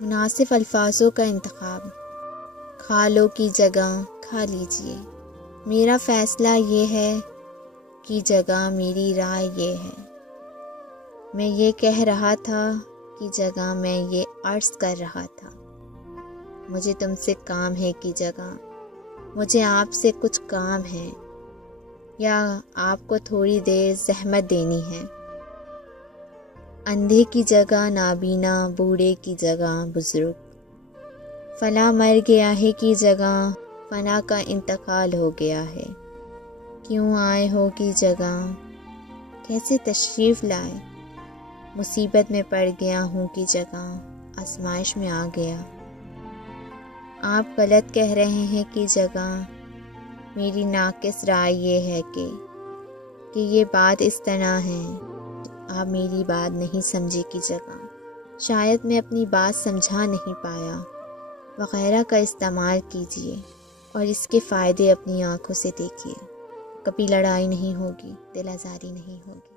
مناسب الفاظوں کا انتخاب۔ کھا لو کی جگہ کھا لیجئے، میرا فیصلہ یہ ہے کی جگہ میری رائے یہ ہے۔ میں یہ کہہ رہا تھا کی جگہ میں یہ عرض کر رہا تھا۔ مجھے تم سے کام ہے کی جگہ مجھے آپ سے کچھ کام ہے، یا آپ کو تھوڑی دیر زحمت دینی ہے۔ اندھے کی جگہ نابینا، بوڑھے کی جگہ بزرگ، فلاں مر گیا ہے کی جگہ فنا کا انتقال ہو گیا ہے۔ کیوں آئے ہو کی جگہ کیسے تشریف لائے، مصیبت میں پڑ گیا ہوں کی جگہ آزمائش میں آ گیا۔ آپ غلط کہہ رہے ہیں کی جگہ میری ناقص رائے یہ ہے کہ یہ بات اس طرح ہے، آپ میری بات نہیں سمجھے کی جگہ شاید میں اپنی بات سمجھا نہیں پایا وغیرہ کا استعمال کیجیے، اور اس کے فائدے اپنی آنکھوں سے دیکھیے۔ کبھی لڑائی نہیں ہوگی، دل آزاری نہیں ہوگی۔